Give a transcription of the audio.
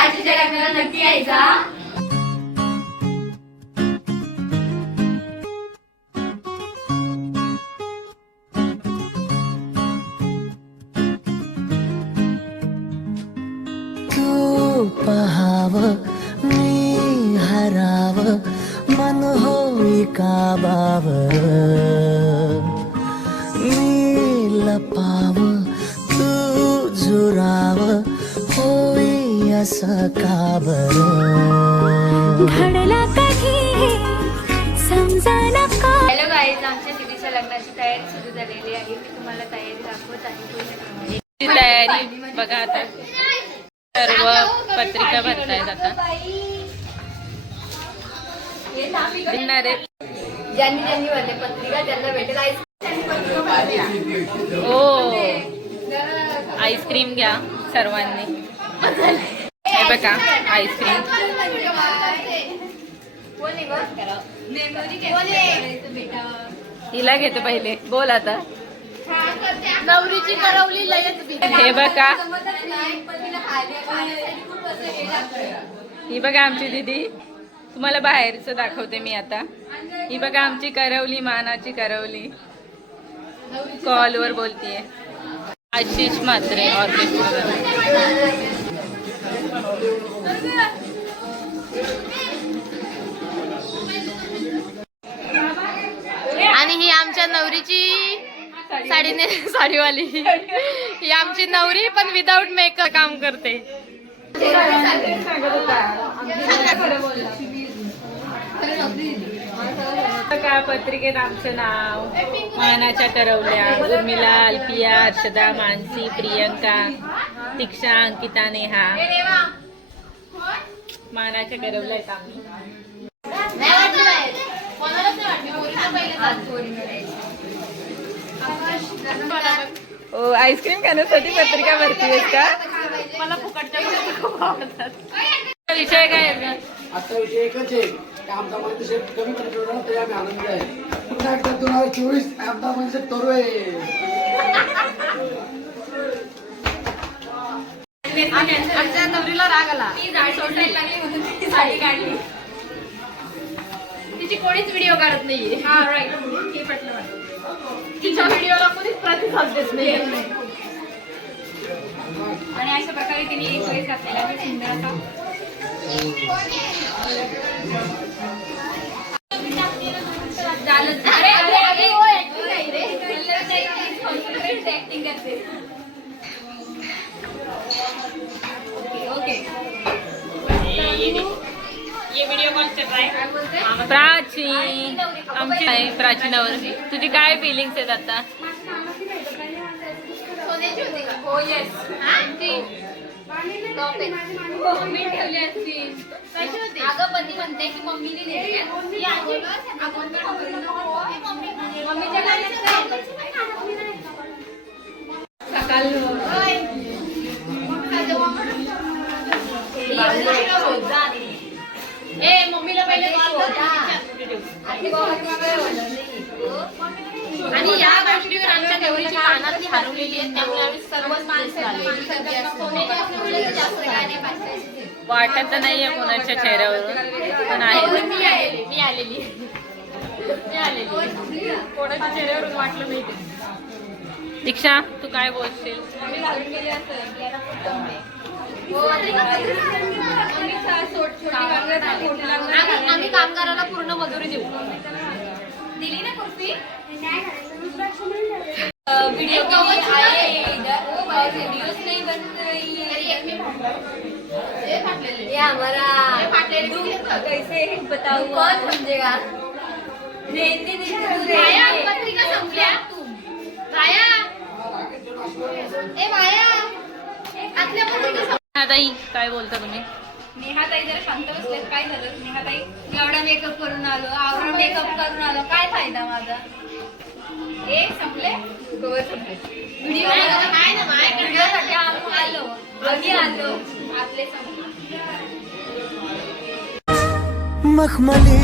प्राचीच्या लग्नाला नक्की यायचा. तू पहाव मी हराव मन होई काबावर मी लपाव तू झुराव होई असं काबर घडला कधी समजा नका. हॅलो गाईज, आमच्या दीदीच्या लग्नाची तयारी सुरू झालेली आहे. मी तुम्हाला तयारी दाखवत आहे. तयारी बघा आता सर्व पत्रिका भरतायत आता. ज्यांनी ज्यांनी भरले पत्रिका त्यांना भेटेल हो आईस्क्रीम घ्या सर्वांनी. हे बघा आईस्क्रीम. हिला घेतो पहिले. बोल आता. नवरीची करवली लयच. हे बघा ही बघा आमची दीदी. तुम्हाला बाहेरचं दाखवते मी आता. ही बघा आमची करवली, मानाची करवली. कॉलवर बोलतीये. आशिष म्हात्रे ऑर्केस्ट्रा. आणि ही आमच्या नवरीची साडीवाली. ही आमची नवरी पण विदाऊट मेकअप काम करते. का पत्रिकेत आमचं नाव, मानाच्या करवल्या, उर्मिला, अल्पिया, हर्षदा, मानसी, प्रियंका, दीक्षा, अंकिता, नेहा. मानाच्या करवल्या आहेत आम्ही. ओ आईस्क्रीम खाण्यासाठी पत्रिका भरतीयेस का? मला फुकटच्या खूप आवडतात. विषय काय आहे? आता विषय एकच आहे की आमचा म्हणजे कमी करतो ते आम्ही आनंद आहे. पुन्हा एकदा 2024 आमचा म्हणजे तरू आहे. आमच्या नवरीला राग आला. ती झाड सोडायला लागली म्हणून ती साडी काढली. तिची कोणीच व्हिडिओ काढत नाहीये. हा राईट, हे पटलं मला. तिच्या व्हिडिओला कोणीच प्रतिसाद देत नाही. आणि अशा प्रकारे तिने एक ड्रेस घातलेला आहे सुंदर असा. अरे अरे अरे ऍक्टिंग करते. ओके ये व्हिडिओ कॉल चल रहा है. प्राची आमची आहे. प्राचीनावर तुझी काय फिलिंग्स आहेत आता? सोन्याची होती का? हो येस. मम्मी ठेवली असती. कशी होती? अगं पती म्हणते की मम्मीने नेली. मम्मीच्या गाण्यात सकाळ मम्मीला पहिले आणि या गोष्टीवर आमच्या नवरीची कानातली हरवलेली आहे. त्यामुळे आम्ही सर्वच माणसं वाटत नाहीये कोणाच्या चेहऱ्यावर पण आहे. मी आलेली कोणाच्या चेहऱ्यावरून वाटलं नाही ते. दीक्षा तू काय बोलशील? आम्ही कामगाराला पूर्ण मजुरी देऊ. दिली ना कुर्सी. वीडियो ये हमारा कैसे बताओ कौन समझेगा. पत्रिका संपल्या. तू माया ए माया आतल्या पत्रिका. ताई काय बोलता तुम्ही? नेहाताई जरा शांत बसलेत. काय झालं नेहाताई? एवढा मेकअप करून आलो, आवरा मेकअप करून आलो, काय फायदा माझा? ए संपले कवर संपले. व्हिडिओ काय ना व्हिडिओसाठी आलो आम्ही आलो आपले संपले. मखमली